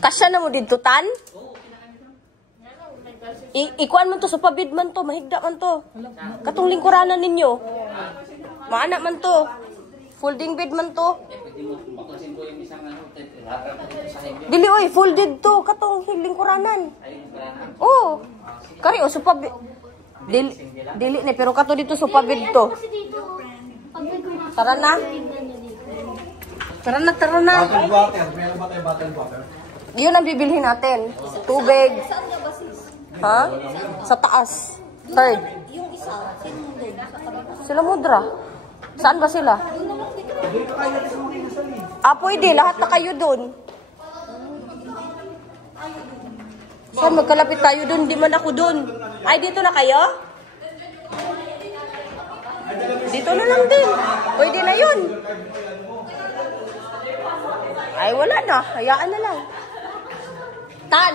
Kasya na mo dito, Tan? Ikuan man to, sa pabid man to, mahigda man to. Katong lingkuranan ninyo. Maana man to. Folding bed man to. Dili oy, folded to, katong lingkuranan. Oh. Kari o, sa pabid. Dili na, pero kato dito sa pabid to. Tara na. Tara na, tara na. Bottled water. Meron ba tayo bottled water? Yun ang bibilhin natin. Tubig. Ha? Sa taas. Third. Yung isa, sino doon? Sila mudra. Saan ba sila? Ah, pwede. Lahat na kayo doon. Saan magkalapit tayo doon? Di man ako doon. Ay, dito na kayo? Dito na lang din. Pwede na yun. Ay, wala na. Hayaan na lang. Tan,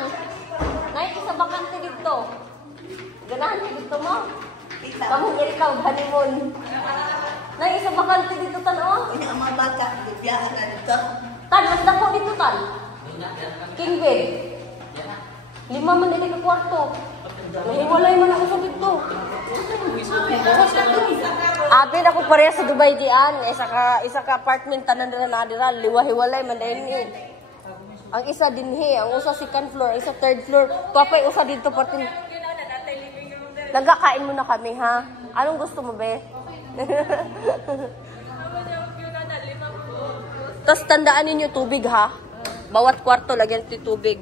nay, isa bakante dito. Ganahan ka dito mo? Kamu nga ikaw, honeymoon. Nay, isa bakante dito, Tan, oh. Yung mga bata, bibiyahan na dito. Tan, mas dako dito, Tan. King bed. 5 man nila ka kwarto. Nahiwalay man ako sa dito. Abin ako pareha sa Dubai diyan. Isa ka apartment tanan na nadira. Liwa-hiwalay man dahil ni. Ang isa dinhi, ang usa second floor, ang isa third floor. Papay usa dito patin. Nagkakain muna kami, ha? Anong gusto mo, be? Tapos tandaan ninyo tubig, ha? Bawat kwarto lagyan ng tubig.